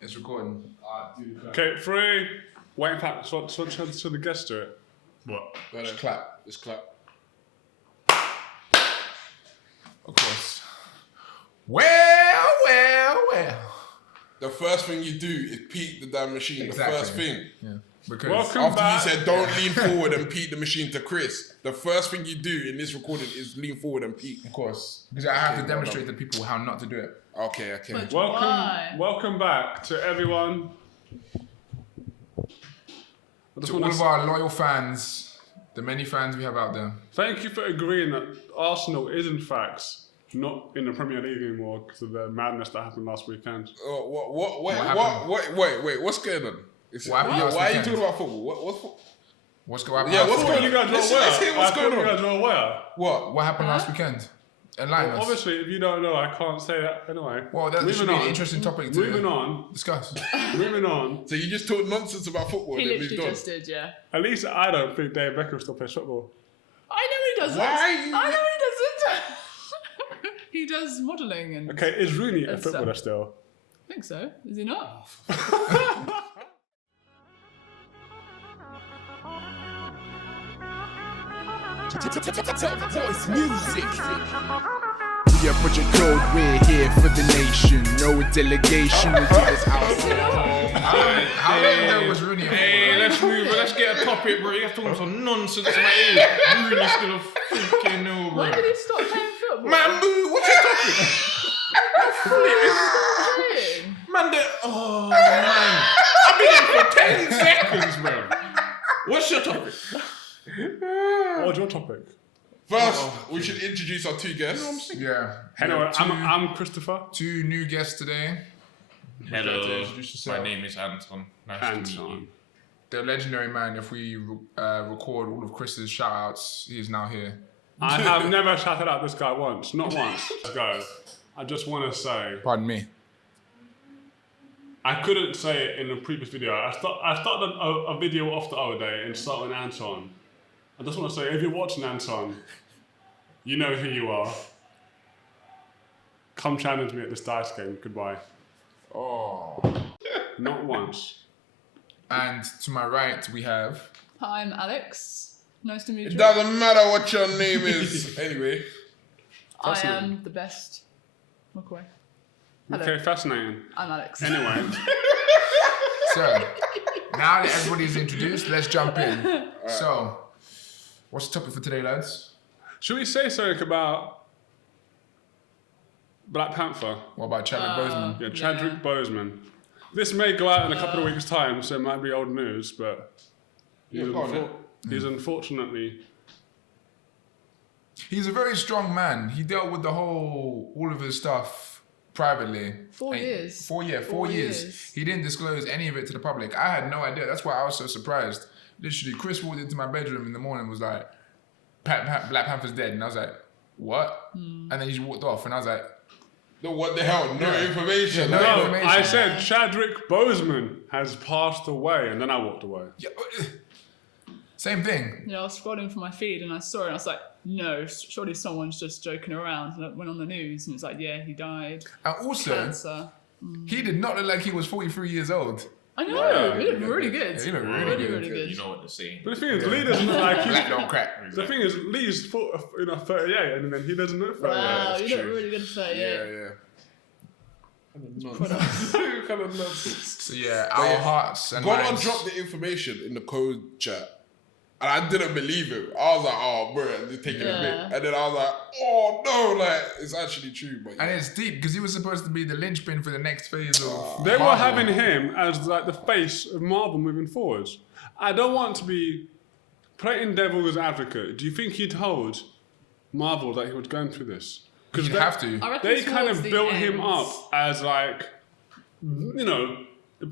It's recording. Okay, 3. Wait, in fact, so the guests do it. What? Just clap. Just clap. Of course. Well. The first thing you do is peek the damn machine. Exactly. The first thing. Yeah. Because Welcome After back. you said don't lean forward and peek the machine to Chris, the first thing you do in this recording is lean forward and peek. Of course. Because I have to demonstrate to people how not to do it. Okay. But why? Welcome back to everyone. To all of our loyal fans, the many fans we have out there. Thank you for agreeing that Arsenal is in fact not in the Premier League anymore because of the madness that happened last weekend. Wait, what's going on? What happened last why are you weekend? talking about football? What's going on? Yeah, what's going on? You guys Let's are aware. hear what's going You on. guys are aware. What happened last weekend? Enlighten us. Obviously, if you don't know, I can't say that anyway. Well, that should be an interesting topic to Moving on. discuss. Moving on. So you just talk nonsense about football He and then literally moved on? just did, yeah. At least I don't think Dave Beckham still plays football. I know he doesn't. Why? I know he doesn't. He does modelling and... Okay, is Rooney a And footballer still? I think so. Is he not? Voice music. We are Project Code, we're here for the nation. No delegation, we do this outside. How long ago was Rooney a footballer? Let's move. Let's get a topic, bro. You have to talk some nonsense about it. Rooney's gonna freaking know, bro. When did he stop playing football? Man, boo, what's your topic? Playing? Oh, man. I've been here for 10 seconds, bro. What's your topic? What's your topic? First, we should introduce our two guests. Yeah. Anyway, Two- I'm Christopher. Two new guests today. Hello, Introduce yourself. my name is Anton. Nice to meet you. Anton. The legendary man, if we record all of Chris's shout outs, he's now here. I have never shouted out this guy once. Not once. Let's go. I just want to say, Pardon me. I couldn't say it in the previous video. I started a video off the other day and started with Anton. I just want to say, if you're watching Anton, you know who you are. Come challenge me at this dice game. Goodbye. Oh. Not once. And to my right, we have. Hi, I'm Alex. Nice to meet It you. doesn't matter what your name is. Anyway. I am the best. Look away. Hello. Okay, fascinating. I'm Alex. Anyway, So, now that everybody's introduced, let's jump in. So, what's the topic for today, lads? should we say something about Black Panther? What about Chadwick Boseman? Yeah, Chadwick Boseman. This may go out in a couple of weeks' time, so it might be old news, but he's, Yeah, go on then. he's unfortunately... He's a very strong man. He dealt with all of his stuff privately. 4 And- years. 4 years. He didn't disclose any of it to the public. I had no idea. That's why I was so surprised. Literally, Chris walked into my bedroom in the morning and was like, Black Panther's dead. And I was like, what? And then he just walked off and I was like, No, what the hell? No information. Yeah, No, information. I said Chadwick Boseman has passed away, and then I walked away. yeah, same thing. Yeah, I was scrolling for my feed and I saw it and I was like, no, surely someone's just joking around. And it went on the news and it's like, yeah, he died. And also, Cancer. he did not look like he was 43 years old. I know, he looked really good. Yeah, he looked really good. Really good. You know what to say. But the thing is, Lee doesn't look like Black he's... don't crack. The thing is, Lee's 38, and then he doesn't look 38. Wow, that's you look true. really good for Yeah. Kind of nonsense. So yeah, But our yeah, hearts and God minds. dropped the information in the code chat. And I didn't believe it. I was like, oh, bro, they're taking a Yeah. bit. And then I was like, oh, no, like, it's actually true. But And yeah. it's deep because he was supposed to be the linchpin for the next phase of. They were Marvel. having him as like the face of Marvel moving forwards. I don't want to be playing devil's advocate. Do you think he told Marvel that he was going through this? You'd have to. I reckon They kind towards of the built end- him up as like, you know, the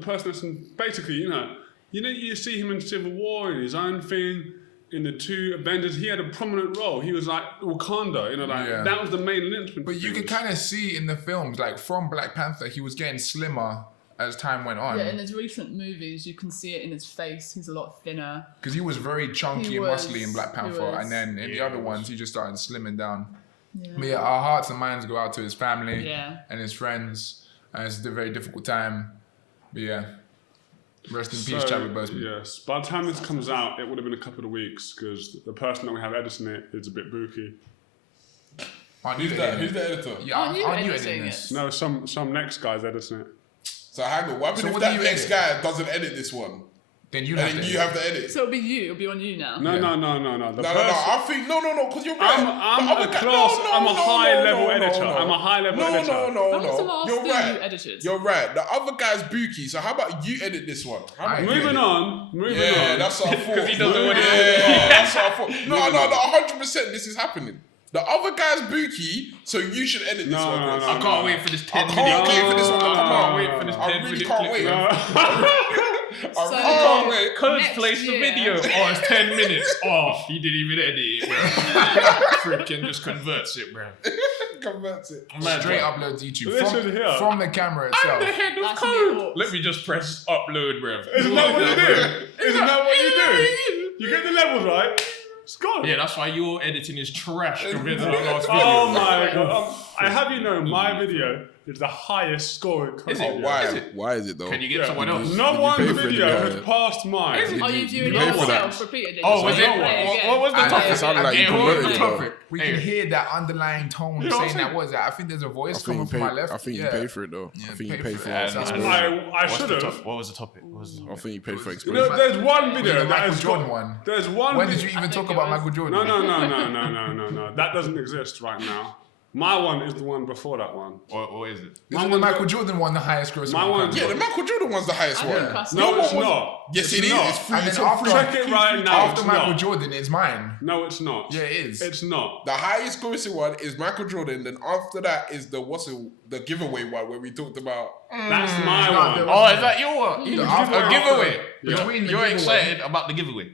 person that's basically, you see him in Civil War in his own thing. In the two Avengers, he had a prominent role. He was like Wakanda, Yeah. that was the main linchpin. But you could kind of see in the films, like from Black Panther, he was getting slimmer as time went on. Yeah, in his recent movies, you can see it in his face. He's a lot thinner. Because he was very chunky He and was, muscly in Black he Panther, was. and then in the other ones, he just started slimming down. Yeah. But yeah, our hearts and minds go out to his family Yeah. and his friends. and it's a very difficult time. But yeah, rest in peace, Chadwick Boseman. Yes, by the time this comes out, it would have been a couple of weeks because the person that we have editing it is a bit booky. Who's that? Who's the editor? Yeah, Aren't you editing editing this? it? No, some next guy's editing it. So hang on, what happens So if what do that you next edit? guy doesn't edit this one? Then you And have then to you edit. have to edit. So it'll be you. It'll be on you now. No. The No, person, I think no, because you're right. I'm The other a guy- class. no, I'm a no, high level no, editor. no. I'm a high level No, editor. no, no, When was the no. last You're thing right. you edited? You're right. The other guy's booky. So how about you edit this one? How about I you agree. Moving edit? on. Yeah, that's what I thought. Because he doesn't want to Yeah, that's what I thought. No, 100%. This is happening. The other guy's booky, so you should edit this No, one. no, Chris. no, I can't wait for this 10 I minute can't wait clip. for this one to come I out. can't wait for this 10 I really minute can't clip. wait. I So- really can't wait. Coach Next plays the year. video. Oh, it's 10 minutes. Oh, he didn't even edit it, bro. Freaking just converts it, bro. Converts it. Straight upload to YouTube Listen here. from the camera I'm itself. the head of That's a bit code. awkward. Let me just press upload, bro. Isn't that what you do? Isn't that what you do? You get the levels right. It's gone. Yeah, that's why your editing is trash compared to the last video. Oh my god! I have you know my video is the highest scoring. Is video. it? Why? Is it? Why is it though? Can you get Yeah. someone else? No Did you one's pay for it, video guys? has passed mine. Are you viewing you pay for that? yourself repeatedly? Oh, So was you it? play it again? What was the And- topic? It sounded like Hey, you what was promoted the it, topic? though. We Hey. can hear that underlying tone You know what saying I'm that. saying? What is that? I think there's a voice coming from my left. I think you Yeah. paid for it though. Yeah, I think you paid paid for for it. it. Yeah, And- I should have. What was the topic? What was the I topic? think you paid for You experience. know, there's one With video the that Michael has Jordan got. one. There's one. When did video- you even I talk think about it was- Michael Jordan? No. That doesn't exist right now. My one is the one before that one. What is it? Isn't the Michael Jordan one the highest grossing My one? one- Yeah, the Michael Jordan one's the highest I one. think I No, still- it's one was- not. Yes, it It's is. not. It's free. And It's then a after, free. Check it right now. after It's Michael not. Jordan, it's mine. No, it's not. Yeah, it is. It's not. The highest grossing one is Michael Jordan. Then after that is the giveaway one where we talked about. That's my no, one. there Oh, is that your one? The A after- giveaway. Yeah. Between the You're giveaway. excited about the giveaway.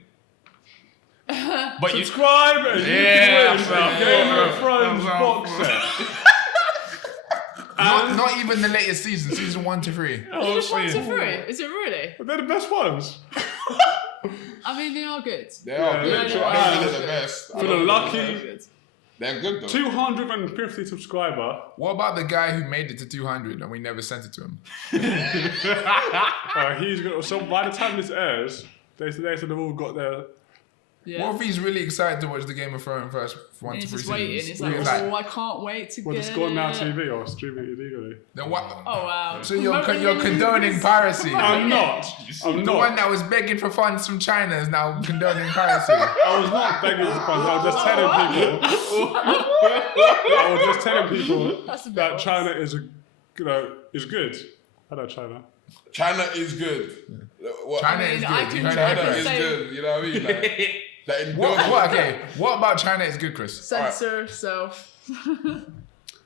But you. Subscribe and Yeah, you that's can win a Game right. of Thrones That's box right. set. Not even the latest season 1 to 3. Oh, Is it 1 to shit. 3? Is it really? They're the best ones. I mean, they are good. They are Yeah, good. literally. I don't think they're the best. For the lucky They're good though. 250 subscriber. What about the guy who made it to 200 and we never sent it to him? He's gonna. So by the time this airs, they said they've all got their. Yeah. What if he's really excited to watch the Game of Thrones first 1 And to he's 3 just waiting. seasons? He's like, He's oh, I can't wait to Well, get just go on Now it. TV or stream it illegally. then what? Oh, wow. So you're condoning piracy. I'm not. I'm The one not. that was begging for funds from China is now condoning piracy. I was not begging for funds. I was just telling people. That's a bit that worse. China is is good. Hello, China. China is good. What? China I mean, is I good. You can- heard I China that can is first. say- good. You know what I mean? Like, that What, okay, what about China is good, Chris? Censor self.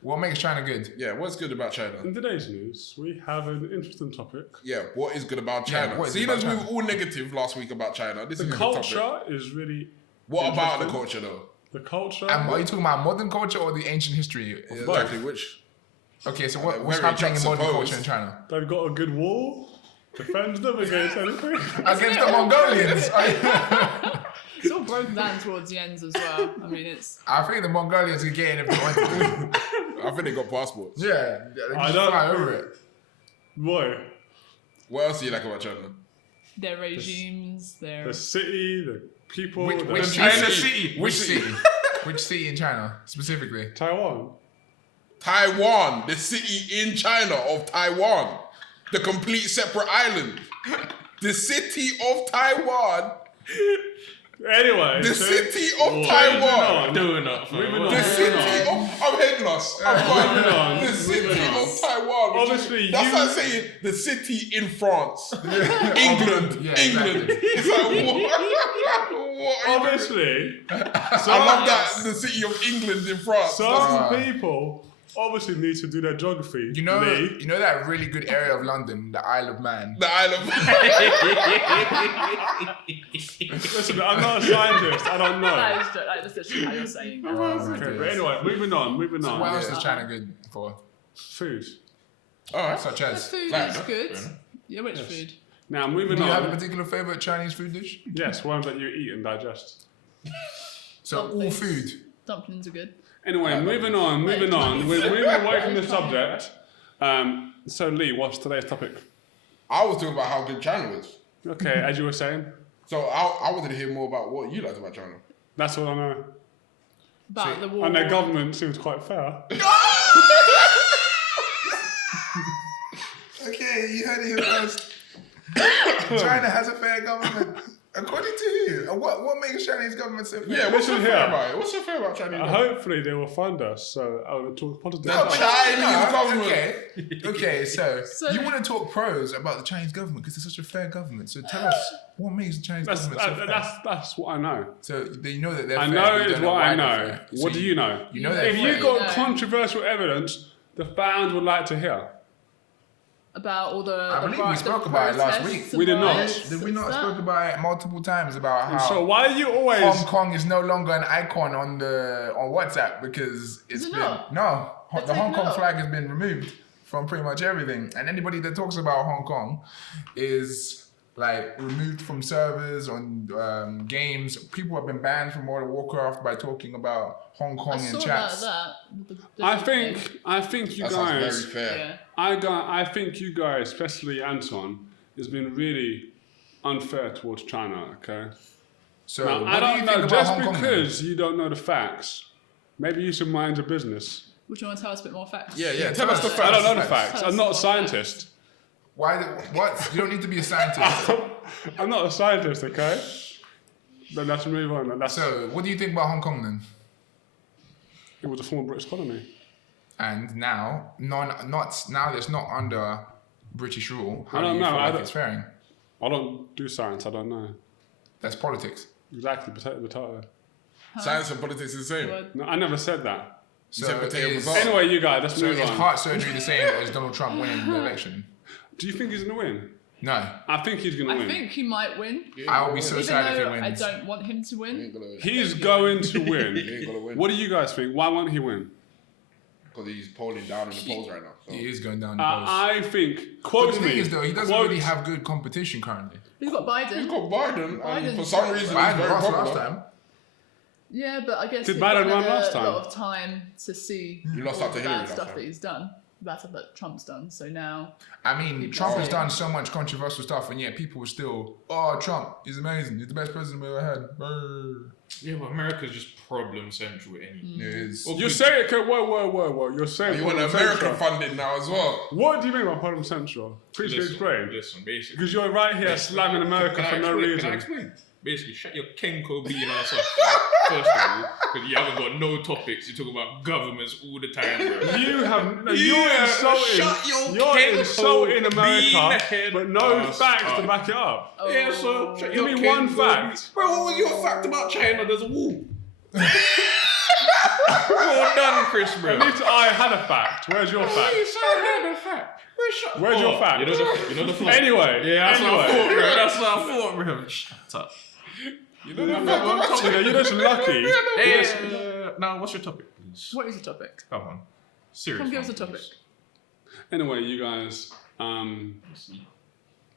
What makes China good? Yeah, what's good about China? In today's news, we have an interesting topic. Yeah, what is good about Yeah, China? what is Seeing good as about we were all negative last week about China, this The is a good topic. culture is really. What about the interesting. culture though? The culture. And are you talking about modern culture or the ancient history? Exactly, which? Okay, so they're what's very happening in modern juxtaposed. culture in China? They've got a good wall. Defends them against anything. Against the Mongolians. It's all broken down towards the ends as well. I mean, it's. I think the Mongolians could get in if they wanted to. I think they got passports. Yeah, they I just don't fly think- over it. Boy, What else do you like about China? Their regimes, their. the city, the people, Which, the which China city? City. Which city? Which city in China specifically? Taiwan. Taiwan, the city in China of Taiwan, the complete separate island. The city of Taiwan. Anyway, The so- city of Moving Taiwan. on. Doing up for Moving The on. city of I'm head lost. I'm Moving gone. on. The city Moving on. of Taiwan. which is- Obviously, that's you- like saying the city in France, England, Yeah, England. exactly. It's like what? What are you doing? Obviously, I love that the city of England in France. some people obviously need to do their geography. You know, Me, you know that really good area of London, the Isle of Man. The Isle of listen, I'm not a scientist. I don't know. That is that's literally how you're saying that. Okay, but anyway, moving on. What else Yeah. is China good for? Food. All right. Such The as? food Fair is enough, good. fair enough. Yeah, which Yes. food? Now Do moving you have a on. particular favorite Chinese food dish? Yes, one that you eat and digest. So all Dumplings. food. Dumplings are good. Anyway, moving on. We're moving away from the subject. So Lee, what's today's topic? I was talking about how good China is. Okay, as you were saying, So I wanted to hear more about what you liked about China. that's all I know. About the war. And their government seems quite fair. Okay, you heard it here first. China has a fair government. According to who? What makes Chinese government so fair? Yeah, what's so Listen fair here. about it? What's so fair about Chinese government? Hopefully they will fund us, so I will talk positive. The Chinese government. Okay, so So- you want to talk pros about the Chinese government because it's such a fair government. So tell us what makes the Chinese government so fair. That's what I know. So you know that they're I fair. know but you is don't what why I they're know. fair. What So do you know? You know they're If fair. you got No. controversial evidence, the fans would like to hear. About all the. I believe we spoke about it last week. We did not. Did we not spoke about it multiple times about how So why are you always? Hong Kong is no longer an icon on WhatsApp because it's it been not? no They've the Hong taken Kong it flag has been removed from pretty much everything, and anybody that talks about Hong Kong is like removed from servers on games. People have been banned from World of Warcraft by talking about Hong Kong I in saw chats. that. I think you That sounds very guys. fair. Yeah. I think you guys, especially Anton, has been really unfair towards China. Okay. So Now, what I do you don't think know. about Just Hong Kong? because you don't know the facts, maybe you should mind your business. Would you want to tell us a bit more facts? Yeah, tell us the I facts. don't know the Facts. facts. I'm not a scientist. Why? What? You don't need to be a scientist. I'm not a scientist. Okay. Then let's move on. And that's So what do you think about Hong Kong then? it was a former British colony. And now, now it's not under British rule. How I do don't you know, feel I like don't- it's faring? I don't do science. I don't know That's politics. exactly. Potato. Science and politics is the same. What? No, I never said that. You said potato, is, potato. Anyway, you guys, let's so move is on. heart surgery the same as Donald Trump winning the election? Do you think he's gonna win? No. I think he's gonna I win. think he might win. I will be so Even sad if he though I wins. don't want him to He win. ain't gonna win. He's going to win. He ain't gonna win. What do you guys think? Why won't he win? Because he's polling down in the polls right now. So. He is going down the polls. I think. But Quote the me. thing is, though, he doesn't quote- really have good competition currently. He's got Biden. He's got Biden, and Biden's for some got- reason Biden he's very lost popular. last time. Yeah, but I guess Did he's Biden got run a last time? lot of time to see He lost all out to the Hillary bad last stuff time. that he's done. Bad stuff that Trump's done. So now, I mean, People Trump has say- done so much controversial stuff, and yet people were still, oh, Trump, he's amazing. He's the best president we ever had. Brr. Yeah, but America's just problem central anyway. It is. Well, You good. say it. Okay, whoa. You're saying You want Problem American Central. funding now as well. What do you mean by Problem Central? Please explain. Listen, basically. Because you're right here slamming America Can I for no explain? reason. Can I explain? Basically, shut your Kenko bean ass up. First of all, because you haven't got no topics. You talk about governments all the time, bro. You have no, Yeah, you're insulting. shut your You're Kenko insulting America, bean but no ass facts up. to back it up. Yeah, so shut Give your me one Kenko fact. Bro, what was your fact about China? There's a wall. Well done, Chris, bro. At least I had a fact. Where's your fact? Where's your fact? You know the fact. Anyway, Yeah, that's what I anyway. thought, bro. That's what I thought, bro. Shut up. You know the fact. You're just lucky. Hey, now, what's your topic, please? what is the topic? Come on. Serious. Come give us one, a topic. please. Anyway, you guys,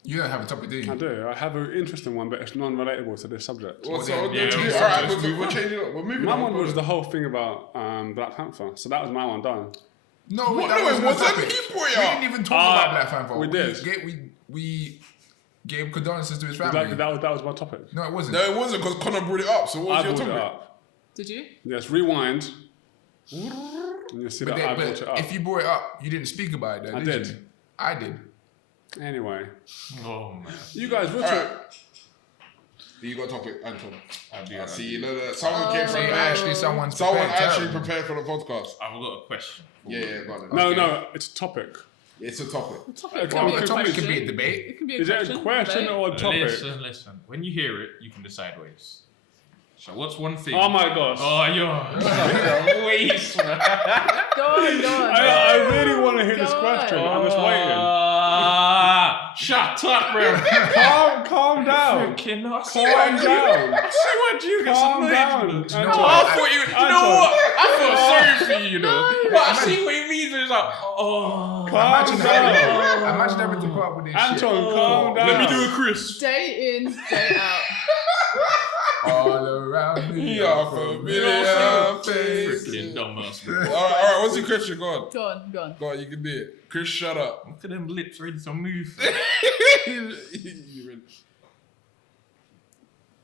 You don't have a topic, do I you? do. I have an interesting one, but it's non-relatable to this subject. Well, Well, so, then, yeah, yeah, all right, let's we're changing it. We're moving My on. one was the whole thing about Black Panther, so that was my one done. No, What? that No, wasn't it wasn't. the topic. He brought it We up. didn't even talk about Black Panther. we did. We gave condolences to his That, family. that was my topic. No, it wasn't. No, it wasn't because Connor brought it up. So what I was your brought it topic? up. Did you? Yes, rewind. And you'll see But, that I brought it up. if you brought it up, you didn't speak about it, though, I did did. you? I did. Anyway, Oh, man. you guys, we'll All talk. right. You got a topic, Anton. I do. I see. You know that someone came See, prepared. actually, someone Actually prepared for the podcast. I've got a question. Yeah, go on. then. No, Okay. no, it's a topic. It's a topic. Topic Okay, can be well, a a topic could question. be a debate. It can be a Is question. it a question debate. or a topic? Listen. When you hear it, you can decide ways. So what's one thing? Oh my gosh. Oh, you're waste, man. Go on. I really want to hear this Go question. on. I'm just waiting. Shut up, bro. Calm down. Freaking hell. Calm down. See what you get Calm annoyed, down. bro. Anton. No, I thought you know Anton. what? I felt sorry for you, you know. But I see what he means. It's like, oh. Calm down. Imagine having to put up with this Anton, shit. calm down. Let me do a Chris. Day in, day out. All around me We are familiar faces. Freaking dumbass, bro. Alright, what's your question? Go on. Go on, go on. Go on, you can do it. Chris, shut up. Look at them lips ready to move.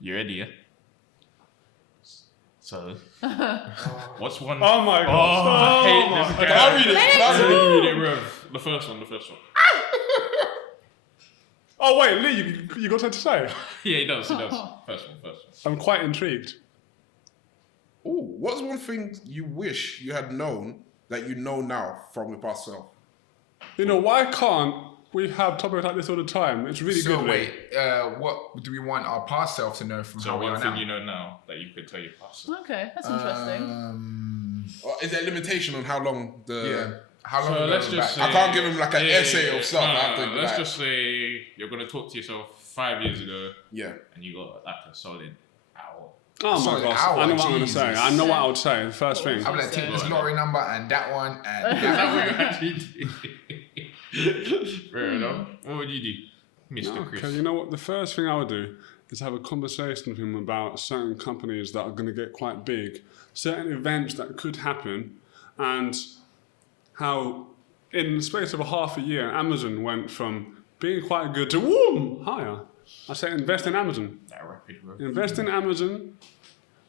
You ready, yeah? So, what's one? Oh my Oh, god. I hate this Can guy. I read it? Can I read it? Read it, bro. The first one. Oh wait, Lee, you got something to say? Yeah, he does. First one. I'm quite intrigued. Ooh, what's one thing you wish you had known that you know now from your past self? You know, why can't we have topics like this all the time? It's really So good. wait, what do we want our past self to know from So how we one are thing now? you know now that you could tell your past. Okay, that's interesting. Is there a limitation on how long the... Yeah. How long So ago let's back? just say, I can't give him like an essay of stuff. I have to, let's like- just say you're gonna talk to yourself 5 years ago, Yeah. and you got like a solid hour. Oh So my an gosh, hour, I know what I'm gonna say. Jesus. I know what I would say. The first thing. I'm like, take this lottery number and that one and Is that that what one. you actually did? Fair enough. What would you do, Mr. Chris? Okay, you know what? The first thing I would do is have a conversation with him about certain companies that are going to get quite big, certain events that could happen, and how in the space of a half a year, Amazon went from being quite good to whoom, higher. I say invest in Amazon. That rapid, bro. Invest in Amazon.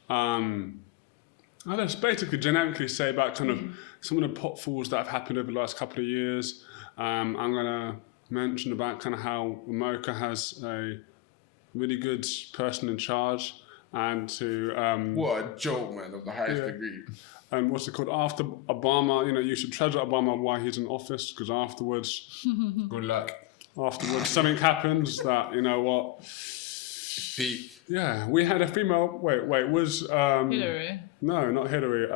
I just basically generically say about kind of some of the potfalls that have happened over the last couple of years. I'm going to mention about kind of how America has a really good person in charge and to... What a joke, man, of the highest degree. and what's it called? After Obama, you know, you should treasure Obama while he's in office because afterwards Good luck. something happens that, you know what... Pete. Yeah, we had a female... Wait, was... Hillary. No, not Hillary.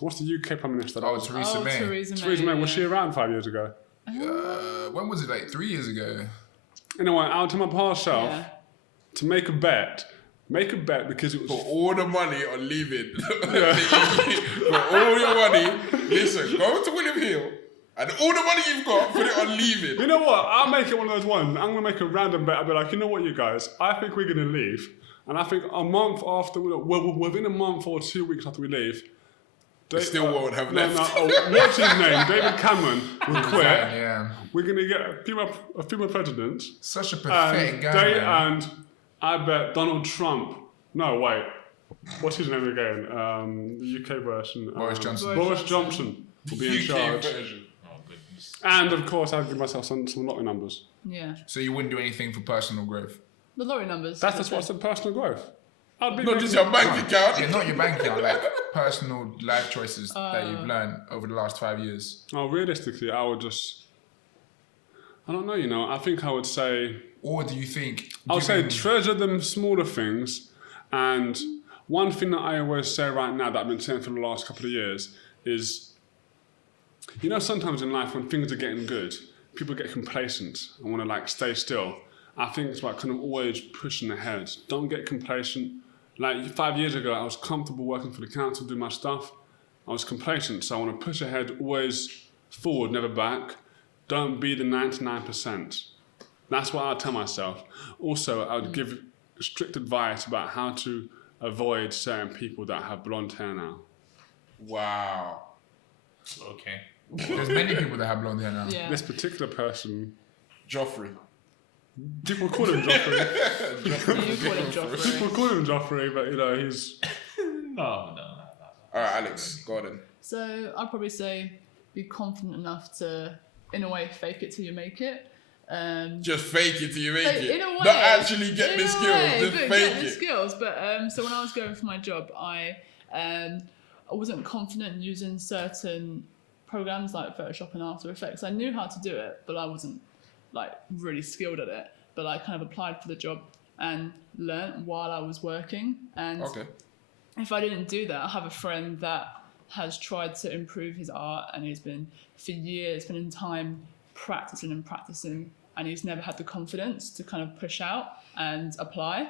What's the UK Prime Minister? Oh, Theresa May. Theresa May. Was she around 5 years ago? When was it? Like 3 years ago. Anyway, out to my past self Yeah. to make a bet because it was... Put all the money on leaving. Put all your money. Listen, go to William Hill and all the money you've got, put it on leaving. You know what? I'll make it one of those ones. I'm going to make a random bet. I'll be like, you know what, you guys? I think we're going to leave. And I think a month after, within a month or 2 weeks after we leave, They still won't have left. What's his name? David Cameron will quit. Yeah. We're going to get a female president. Such a pathetic And, guy. Man. and I bet Donald Trump. No, wait. What's his name again? The UK version. Boris Johnson. Boris Johnson will be in UK charge. version. Oh, goodness. And of course, I'll give myself some lottery numbers. Yeah. So you wouldn't do anything for personal growth? The lottery numbers. That's just what's in personal growth. I'd be Not just your bank account. Yeah, not your bank account, like personal life choices that you've learned over the last 5 years. Oh, realistically, I would just. I don't know. You know, I think I would say. Or do you think... I would say given- treasure them smaller things, and one thing that I always say right now that I've been saying for the last couple of years is, you know, sometimes in life when things are getting good, people get complacent and want to like stay still. I think it's about kind of always pushing ahead. Don't get complacent. Like 5 years ago, I was comfortable working for the council, doing my stuff. I was complacent, so I want to push ahead, always forward, never back. Don't be the 99%. That's what I tell myself. Also, I would give strict advice about how to avoid certain people that have blonde hair now. Wow. Okay. There's many people that have blonde hair now. Yeah. This particular person, Joffrey. people call him Joffrey. You call him Joffrey. People call him Joffrey, but you know, he's... No. All right, Alex, go on then. So I'd probably say be confident enough to, in a way, fake it till you make it. Just fake it till you make So it. in a way, Not actually get the in a skills, way, just but fake get the it. skills. But so when I was going for my job, I wasn't confident in using certain programs like Photoshop and After Effects. I knew how to do it, but I wasn't like really skilled at it. But I kind of applied for the job and learnt while I was working. And Okay. if I didn't do that, I have a friend that has tried to improve his art, and he's been for years spending time practicing, and he's never had the confidence to kind of push out and apply,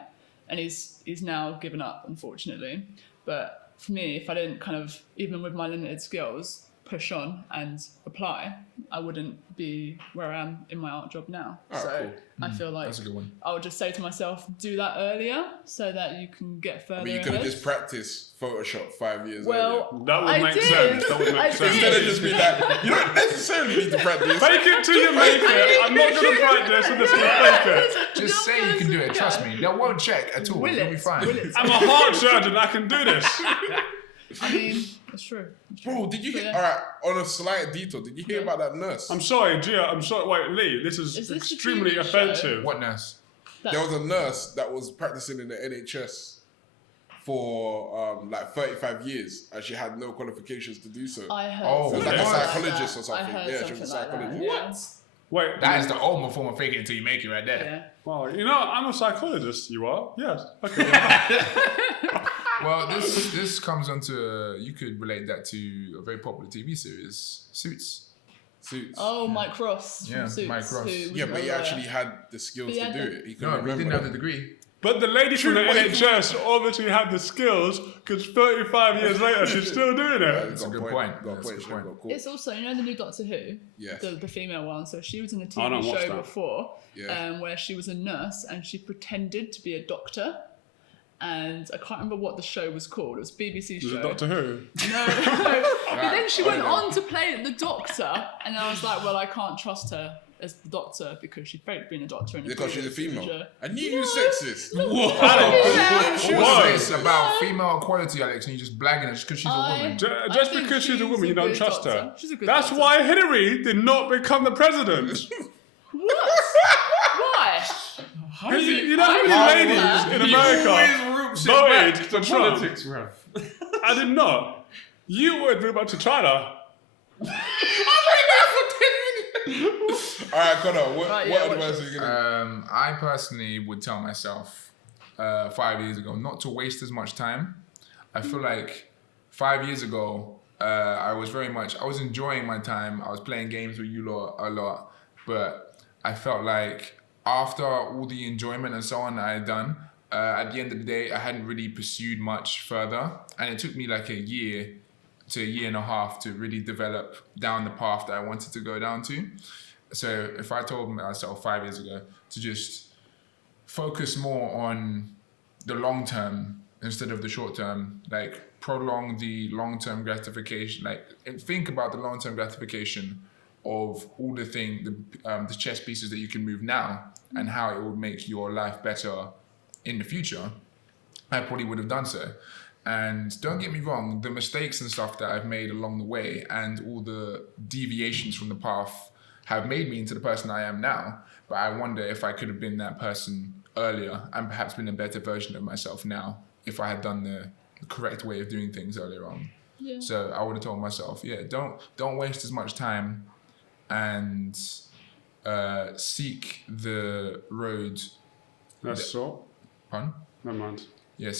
and he's now given up, unfortunately. But for me, if I didn't kind of, even with my limited skills, push on and apply, I wouldn't be where I am in my art job now. Alright, So cool. I feel like That's a good one. I would just say to myself, do that earlier so that you can get further I mean, you could have ahead. just practiced Photoshop 5 years Well, That would I make did. sense. That would I make sense. Instead of did. just be like, you don't necessarily need to practice. Fake it till you make it. I'm not going to practice. I'm just going to fake it. Just say you can do it. Trust me. They won't check at all. Will You'll be it? fine. Will it? I'm a heart surgeon. I can do this. I mean, it's true. Bro, did you But hear? yeah. All right, on a slight detour, did you hear about that nurse? I'm sorry, Gia. I'm sorry. Wait, Lee. This is Is this a extremely TV show? offensive. What nurse? There was a nurse that was practicing in the NHS for like 35 years, and she had no qualifications to do so. I heard. Oh, She was something like a like psychologist that. or something. I heard Yeah, she something was a like that, psychologist. yeah. Wait. That is the ultimate form of fake it until you make it right there. Yeah. Wow. You know, I'm a psychologist. You are? Yes. Okay. Well, this comes onto you could relate that to a very popular TV series, Suits. Suits. Oh, Mike Ross from Yeah, Suits. Mike Ross. who was Yeah, but he a lawyer. actually had the skills But he to had do the- it. He couldn't No, but he remember didn't have that. the degree. But the lady from the NHS obviously had the skills because 35 years later she's still doing it. That's a Got good point. point. Got That's a point. good She got point. caught. It's also, you know, the new Doctor Who, Yes. the female one. So she was in a I TV don't watch show that. before, Yeah. where she was a nurse and she pretended to be a doctor. And I can't remember what the show was called. It was a BBC Was show. it Doctor Who? No, but then she went okay. on to play the Doctor, and I was like, well, I can't trust her as the Doctor because she faked being a doctor in a Because she's a previous female. show. I knew you were sexist. Yeah. She Whoa. was this about female equality, Alex, and you just blagging her just because she's a woman. I Just think because she's a woman, you don't good trust doctor. her. She's a good That's doctor. why Hillary did not become the president. What? Why? You know how many ladies in America voted for Trump? Politics, bruv. I did not. You were about to try that. All right, Connor, what Right, yeah, advice are you gonna I personally would tell myself 5 years ago not to waste as much time. I feel like 5 years ago, I was enjoying my time. I was playing games with you lot a lot, but I felt like after all the enjoyment and so on that I had done, at the end of the day, I hadn't really pursued much further. And it took me like a year to a year and a half to really develop down the path that I wanted to go down to. So if I told myself 5 years ago to just focus more on the long term instead of the short term, like prolong the long-term gratification, like think about the long-term gratification of all the chess pieces that you can move now and how it would make your life better in the future, I probably would have done so. And don't get me wrong, the mistakes and stuff that I've made along the way and all the deviations from the path have made me into the person I am now. But I wonder if I could have been that person earlier and perhaps been a better version of myself now if I had done the correct way of doing things earlier on. Yeah. So I would have told myself, yeah, don't waste as much time and seek the road. That's so. Pardon? Never mind. Yeah,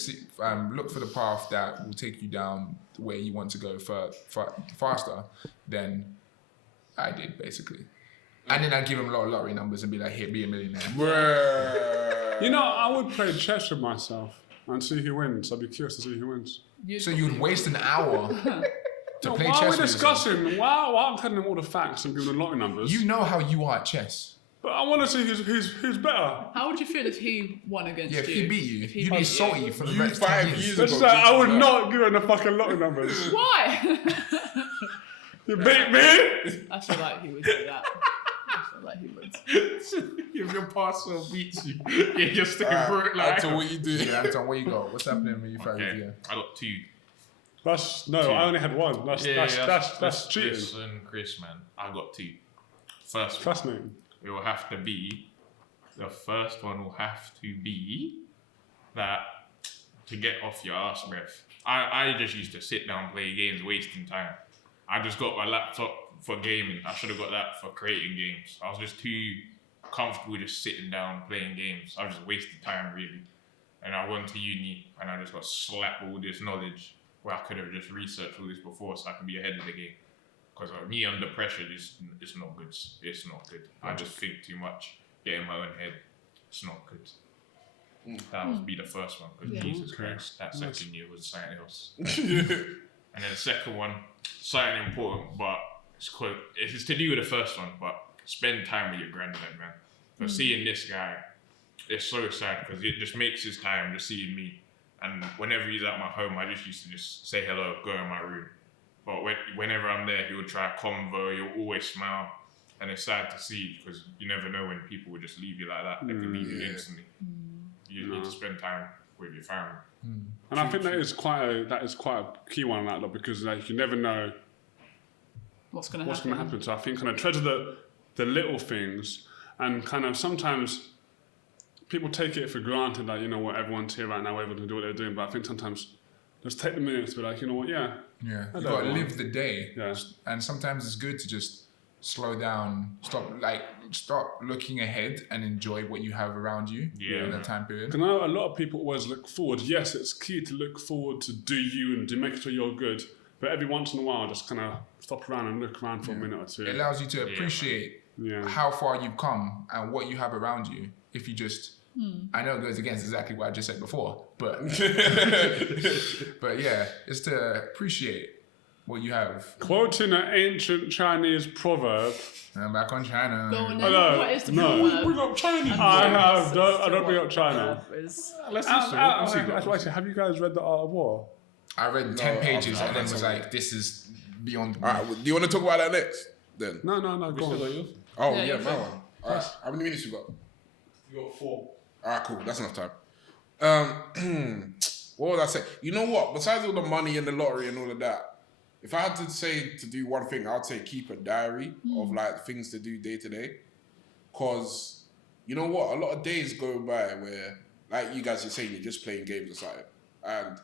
look for the path that will take you down the way you want to go faster than I did, basically. And then I'd give him a lot of lottery numbers and be like, here, be a millionaire. Bruh. You know, I would play chess with myself and see who wins. I'd be curious to see who wins. So you'd waste an hour to play Why chess are we with yourself. discussing? Why I'm telling them all the facts and giving them lottery numbers? You know how you are at chess. But I want to see who's better. How would you feel if he won against Yeah, if you? he beat you, If he you'd be beat salty for the You next 5 10 years. years That's ago. like, I would did not give her the fucking lottery numbers. Why? You beat me? I feel like he would do that. I feel like he would. If your parcel beats you, you're still broke like. Anton, what you do? Yeah, Anton, where you go? What's happening when you fight with Okay, you? I got two. I only had one. That's cheating. Listen, Chris, man, I got two. First one, Fascinating. it will have to be. The first one will have to be that to get off your ass, bruv. I just used to sit down, play games, wasting time. I just got my laptop for gaming. I should have got that for creating games. I was just too comfortable just sitting down playing games. I was just wasting time, really. And I went to uni and I just got slapped with all this knowledge where I could have just researched all this before so I can be ahead of the game. Because me under pressure, it's not good. It's not good. I just think too much, get in my own head. It's not good. That would be the first one. Because Yeah. Jesus Okay. Christ, that second year was something else. And then the second one, something important, but it's to do with the first one, but spend time with your granddad, man. But seeing this guy, it's so sad because it just makes his time just seeing me. And whenever he's at my home, I just used to just say hello, go in my room. But whenever I'm there, he would try a convo, he'll always smile. And it's sad to see because you never know when people would just leave you like that. They can leave you instantly. You need to spend time with your family. And I think that is quite a key one on that, lot, because like you never know what's going to happen. So I think kind of treasure the little things, and kind of sometimes people take it for granted that, you know what, everyone's here right now, everyone's going to do what they're doing. But I think sometimes just take the minutes to be like, you know what, Yeah, you got to live the day. Yeah. And sometimes it's good to just slow down, stop looking ahead and enjoy what you have around you in that time period. I know a lot of people always look forward. Yes, it's key to look forward to do you and to make sure you're good. But every once in a while, just kind of stop around and look around for a minute or two. It allows you to appreciate how far you've come and what you have around you. If you just, I know it goes against exactly what I just said before, but but yeah, it's to appreciate what you have. Quoting an ancient Chinese proverb. I'm back on China. Go on then. What is the proverb? Bring up China. I don't bring up China. Let's have you guys read The Art of War? I read 10 pages and then was like, this is beyond me. All right, do you want to talk about that next? Then. No, go on. Oh, yeah, my one. All right, how many minutes you got? You got 4. All right, cool. That's enough time. What would I say? You know what? Besides all the money and the lottery and all of that, if I had to say to do one thing, I'd say keep a diary of like things to do day to day. Cause you know what? A lot of days go by where, like you guys are saying, you're just playing games or something. And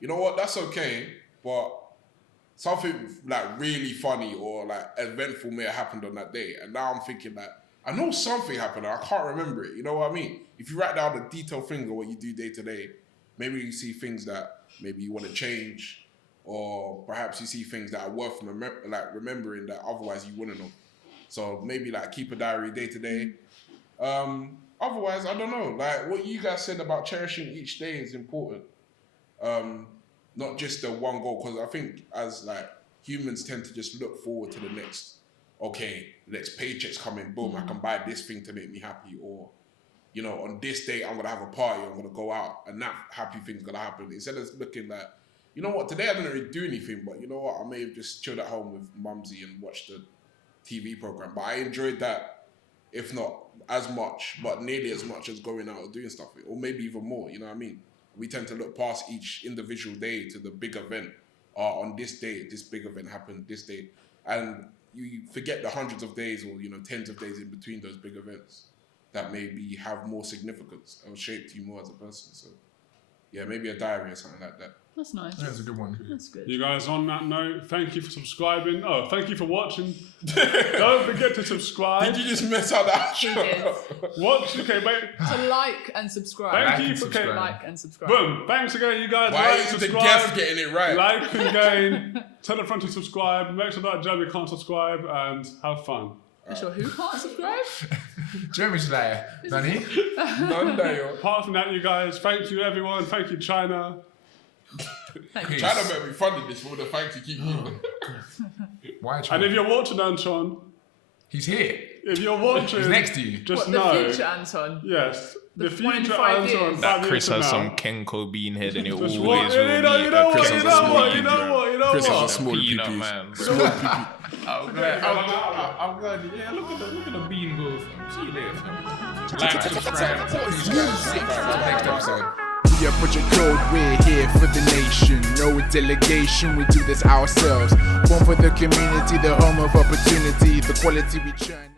you know what? That's okay. But something like really funny or like eventful may have happened on that day. And now I'm thinking like, I know something happened. I can't remember it. You know what I mean? If you write down the detailed things of what you do day to day, maybe you see things that maybe you want to change, or perhaps you see things that are worth remembering that otherwise you wouldn't know. So maybe like keep a diary day to day. Otherwise, I don't know. Like what you guys said about cherishing each day is important. Not just the one goal, because I think as like humans tend to just look forward to the next. Okay, the next paycheck's coming. Boom, I can buy this thing to make me happy, or you know, on this day I'm gonna have a party. I'm gonna go out, and that happy thing's gonna happen. Instead of looking like, you know what, today I didn't really do anything, but you know what, I may have just chilled at home with Mumsy and watched the TV program. But I enjoyed that, if not as much, but nearly as much as going out and doing stuff, or maybe even more. You know what I mean? We tend to look past each individual day to the big event. On this day, this big event happened this day, and you forget the hundreds of days or, you know, tens of days in between those big events that maybe have more significance or shaped you more as a person. So yeah, maybe a diary or something like that. That's nice. That's a good one. That's good. You guys, on that note, thank you for subscribing. Oh, thank you for watching. Don't forget to subscribe. Did you just mess up that outro? Watch, okay, wait. So like and subscribe. Thank you for like and subscribe. Boom. Thanks again, you guys. Why like, is subscribe, the guest getting it right? Like again. Tell a friend to subscribe. Make sure that Jeremy can't subscribe, and have fun. You sure who can't subscribe? Jeremy's like, Nani? None day. Apart from that, you guys, thank you everyone. Thank you, China. Thank you. China better be funding this for the thanks you keep giving. Why China? And if you're watching, Anton, he's here. If you're watching, He's next to you. Just what, know. the future Anton? Yes. The one in future 5 Anton. years. That 5 Chris years has from some now. Kenko bean head and it Just always what? will You know be what? Chris has a small You know Chris has a what? small peanut peepees. man, bro. Small peepee. I'm glad. Yeah, look at the bean go. See you later, fam. Like, subscribe. Next episode. We are Project Code, we're here for the nation. No delegation, we do this ourselves. Born for the community, the home of opportunity, the quality we churn.